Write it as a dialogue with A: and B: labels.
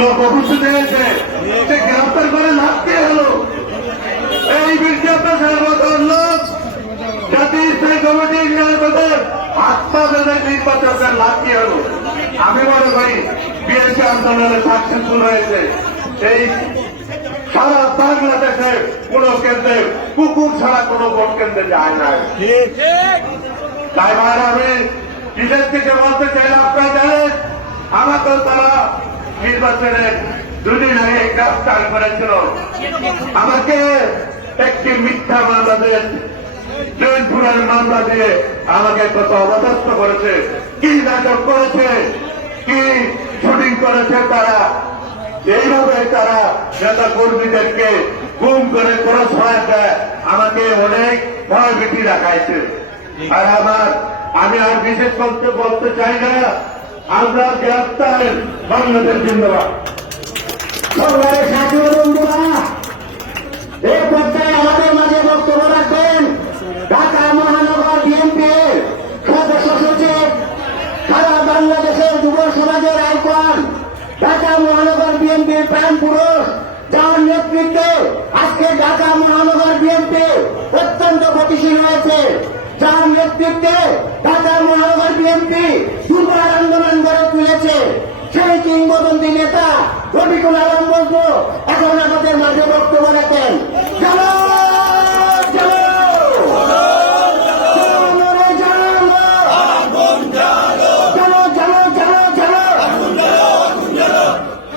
A: লোক উপস্থিত হয়েছে সে গ্রেফতার করে লাভকে হলো এই বিজ্ঞাপনের মতন লোক জাতীয় স্থায়ী কমিটি নির্বাচনের হাত পা নির্বাচনের লাভ কি হলো আমি মনে করি বিএনপি আন্দোলনে সাকসেসফুল হয়েছে। এই সারা বাংলাদেশে কোন কেন্দ্রে কুকুর ছাড়া কোন ভোট কেন্দ্রে যায় না তাই মানে আমি বিদেশ থেকে বলতে চাই, আপনারা জানেন আমাকে তারা নির্বাচনে দুদিন আগে গ্রেফতার করেছিল। আমাকে একটি মিথ্যা মামলা দিয়ে, জৈনপুরের মামলা দিয়ে আমাকে কত অবদস্ত করেছে, কি নাটক করেছে, কি শুটিং করেছে তারা। এইভাবে তারা নেতা কর্মীদেরকে গুম করে ক্রসফায়ার দেয় আমাকে অনেক ভয়ভীতি দেখাইছে। আর আমার, আমি আর বিশেষ করতে বলতে চাই না আমরা গ্রেফতার বাংলাদেশ জিন্দাবাদ।
B: সংগ্রামের সাথী বন্ধুরা এই পর্যায়ে আমাদের মাঝে বক্তব্য রাখবেন ঢাকা মহানগর বিএনপির সদস্য সচিব, সারা বাংলাদেশের যুব সমাজের আইকন ঢাকা মহানগর বিএনপির প্রাণ পুরুষ, যার নেতৃত্বে আজকে ঢাকা মহানগর বিএনপি অত্যন্ত গতিশীল হয়েছে। যার নেতৃত্বে ঢাকা মহানগর বিএনপি আন্দোলন গড়ে তুলেছে। সেই কিংবদন্তি নেতা রবিকুল আলম বলব এখন আমাদের মাঝে বক্তব্য রাখেন।